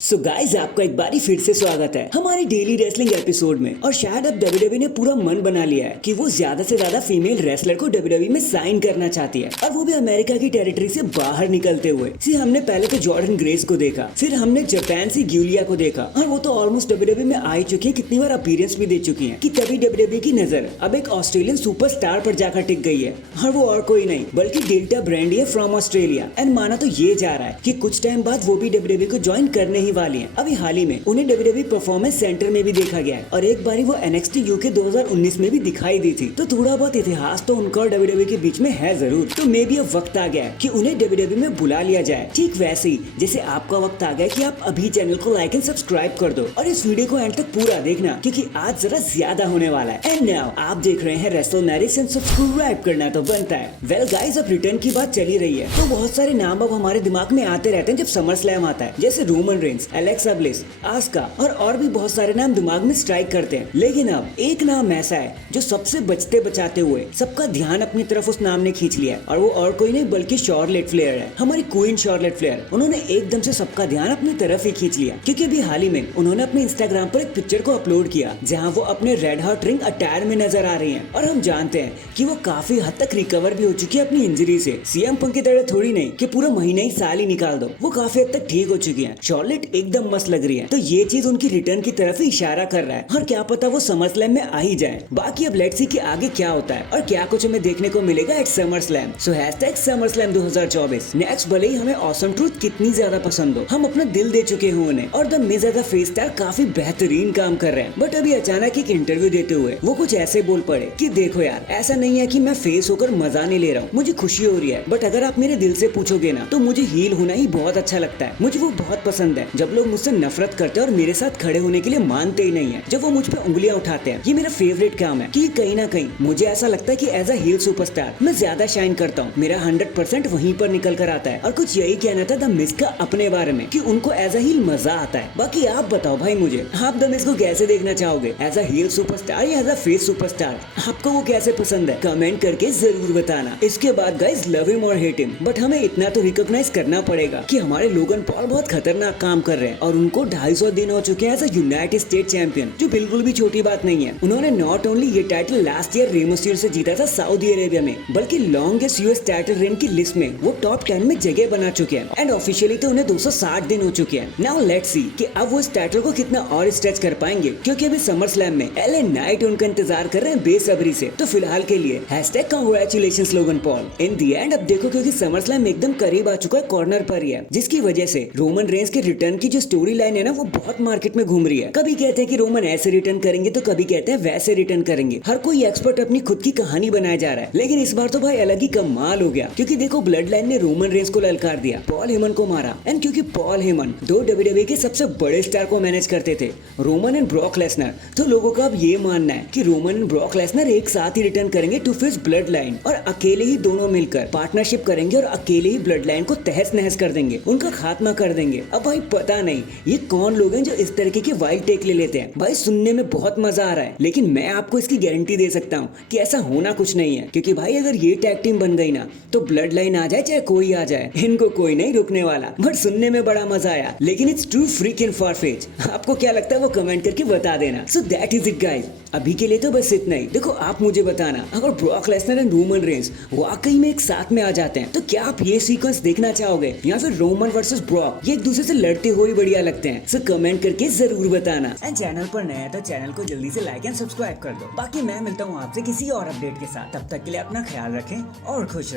So guys आपका एक बारी फिर से स्वागत है हमारी डेली रेसलिंग एपिसोड में। और शायद अब डब्ल्यूडब्ल्यूई ने पूरा मन बना लिया है कि वो ज्यादा से ज्यादा फीमेल रेसलर को डब्ल्यूडब्ल्यूई में साइन करना चाहती है, और वो भी अमेरिका की टेरिटरी से बाहर निकलते हुए। हमने पहले तो जॉर्डन ग्रेस को देखा, फिर हमने जापान से ग्यूलिया को देखा, और वो तो ऑलमोस्ट डब्ल्यूडब्ल्यूई में आ चुकी है, कितनी बार अपीयरेंस भी दे चुकी है। कि तभी डब्ल्यूडब्ल्यूई की नजर अब एक ऑस्ट्रेलियन सुपरस्टार पर जाकर टिक गई है, और वो और कोई नहीं बल्कि डेल्टा ब्रांडी है फ्रॉम ऑस्ट्रेलिया। एंड माना तो ये जा रहा है कि कुछ टाइम बाद वो भी डब्ल्यूडब्ल्यूई को ज्वाइन करने ही वाली है। अभी हाल ही में उन्हें डब्ल्यूडब्ल्यूई परफॉर्मेंस सेंटर में भी देखा गया है, और एक बारी वो NXT UK 2019 में भी दिखाई दी थी। तो थोड़ा बहुत इतिहास तो उनका और डब्ल्यूडब्ल्यूई के बीच में है जरूर। तो मे भी अब वक्त आ गया है कि उन्हें डब्ल्यूडब्ल्यूई में बुला लिया जाए। ठीक वैसे ही जैसे आपका वक्त आ गया कि आप अभी चैनल को लाइक एंड सब्सक्राइब कर दो, और इस वीडियो को एंड तक पूरा देखना, क्योंकि आज जरा ज्यादा होने वाला है। एंड नाउ आप देख रहे हैं रेसलमैनिया एंड सब्सक्राइब करना तो बनता है। वेल गाइस, अब रिटर्न की बात चली रही है, तो बहुत सारे नाम अब हमारे दिमाग में आते रहते हैं जब समर स्लैम आता है, जैसे Roman Reigns, Alexa Bliss, Asuka और भी बहुत सारे नाम दिमाग में स्ट्राइक करते हैं। लेकिन अब एक नाम ऐसा है जो सबसे बचते बचाते हुए सबका ध्यान अपनी तरफ उस नाम ने खींच लिया है, और वो और कोई नहीं बल्कि शॉर्लेट फ्लेयर है, हमारी क्वीन शॉर्लेट फ्लेयर। उन्होंने एकदम से सबका ध्यान अपनी तरफ ही खींच लिया, क्योंकि अभी हाल ही में उन्होंने अपने इंस्टाग्राम पर एक पिक्चर को अपलोड किया जहाँ वो अपने रेड हॉट रिंग अटायर में नजर आ रही हैं। और हम जानते हैं कि वो काफी हद तक रिकवर भी हो चुकी है अपनी इंजरी से। सीएम पंक की तरह थोड़ी नहीं कि पूरा महीना ही साल ही निकाल दो, वो काफी हद तक ठीक हो चुकी है। शॉर्लेट एकदम मस्त लग रही है, तो ये चीज उनकी रिटर्न की तरफ ही इशारा कर रहा है, और क्या पता वो समर स्लैम में आ ही जाए। बाकी अब लेट्स सी कि आगे क्या होता है और क्या कुछ हमें देखने को मिलेगा एट समर स्लैम। सो #SummerSlam 2024 नेक्स्ट। भले ही हमें ऑसम ट्रूथ कितनी ज्यादा पसंद हो, हम अपना दिल दे चुके हैं उन्हें, और the Miz as a face star काफी बेहतरीन काम कर रहे हैं। बट अभी अचानक एक इंटरव्यू देते हुए वो कुछ ऐसे बोल पड़े कि देखो यार, ऐसा नहीं है कि मैं फेस होकर मजा नहीं ले रहा हूँ, मुझे खुशी हो रही है, बट अगर आप मेरे दिल से पूछोगे ना तो मुझे हील होना ही बहुत अच्छा लगता है। मुझे वो बहुत पसंद है जब लोग मुझसे नफरत करते हैं और मेरे साथ खड़े होने के लिए मानते ही नहीं है, जब वो मुझ पे उंगलियां उठाते हैं। ये मेरा फेवरेट काम है कि कहीं ना कहीं मुझे ऐसा लगता है कि एज अ हील सुपरस्टार मैं ज्यादा शाइन करता हूँ, मेरा 100% वहीं पर निकल कर आता है। और कुछ यही कहना था द मिज का अपने बारे में कि उनको एज अ हील मजा आता है। बाकी आप बताओ भाई मुझे, आप द मिज को कैसे देखना चाहोगे, एज अ हील सुपरस्टार या एज अ फेस सुपरस्टार? आपको वो कैसे पसंद है कमेंट करके जरूर बताना। इसके बाद गाइस, लव हिम और हेट हिम, बट हमें इतना तो रिकॉग्नाइज करना पड़ेगा कि हमारे लोगन पॉल बहुत खतरनाक काम कर रहे हैं, और उनको 250 दिन हो चुके हैं as a united state champion, जो बिल्कुल भी छोटी बात नहीं है। उन्होंने नॉट ओनली ये title last year Rey Mysterio से जीता था सऊदी अरेबिया में, बल्कि लॉन्गेस्ट यूएस टाइटल रेन की लिस्ट में वो टॉप 10 में जगह बना चुके हैं। एंड ऑफिशियली तो उन्हें 260 दिन हो चुके हैं। नाउ लेट्स सी कि अब वो इस टाइटल को कितना और स्ट्रेच कर पाएंगे, क्योंकि अभी समर स्लैम में LA नाइट उनका इंतजार कर रहे हैं बेसब्री से। तो फिलहाल के लिए #Congratulations Logan Paul. In the and अब देखो, क्योंकि समर स्लैम एकदम करीब आ चुका है, कॉर्नर पर ही है, जिसकी वजह से रोमन रेंस के रिटर्न की जो स्टोरी लाइन है ना, वो बहुत मार्केट में घूम रही है। कभी कहते हैं कि रोमन ऐसे रिटर्न करेंगे, तो कभी कहते हैं वैसे रिटर्न करेंगे। हर कोई एक्सपर्ट अपनी खुद की कहानी बनाया जा रहा है, लेकिन इस बार तो भाई अलग ही कमाल हो गया, क्योंकि देखो ब्लड लाइन ने रोमन रेंस को ललकार दिया, पॉल हेमन को मारा। एंड क्योंकि पॉल हेमन दो डब्ल्यूडब्ल्यूई के सबसे बड़े स्टार को मैनेज करते थे, रोमन एंड ब्रॉक लेसनर, तो लोगों का अब ये मानना है कि रोमन एंड ब्रॉक लेसनर एक साथ ही रिटर्न करेंगे टू फेस ब्लड लाइन, और अकेले ही दोनों मिलकर पार्टनरशिप करेंगे, और अकेले ही ब्लड लाइन को तहस नहस कर देंगे, उनका खात्मा कर देंगे। अब भाई पता नहीं ये कौन लोग हैं जो इस तरीके के वाइल्ड टेक ले लेते हैं। भाई सुनने में बहुत मजा आ रहा है, लेकिन मैं आपको इसकी गारंटी दे सकता हूँ कि ऐसा होना कुछ नहीं है, क्योंकि भाई अगर ये टैग टीम बन गई ना, तो ब्लड लाइन आ जाए चाहे कोई आ जाए, इनको कोई नहीं रुकने वाला। बट सुनने में बड़ा मजा आया, लेकिन इट्स ट्रू फ्रीकिंग फारफेच। आपको क्या लगता है वो कमेंट करके बता देना। So that is it guys, अभी के लिए तो बस इतना ही। देखो आप मुझे बताना, अगर Brock Lesnar and Roman Reigns वाकई में एक साथ में आ जाते हैं, तो क्या आप ये सीक्वेंस देखना चाहोगे, या फिर रोमन वर्सेस ब्रॉक ये एक दूसरे से लड़ते हुए बढ़िया लगते हैं? सो कमेंट करके जरूर बताना। एंड चैनल पर नया है तो चैनल को जल्दी से लाइक एंड सब्सक्राइब कर दो। बाकी मैं मिलता हूँ आपसे किसी और अपडेट के साथ, तब तक के लिए अपना ख्याल रखें और खुश रहें।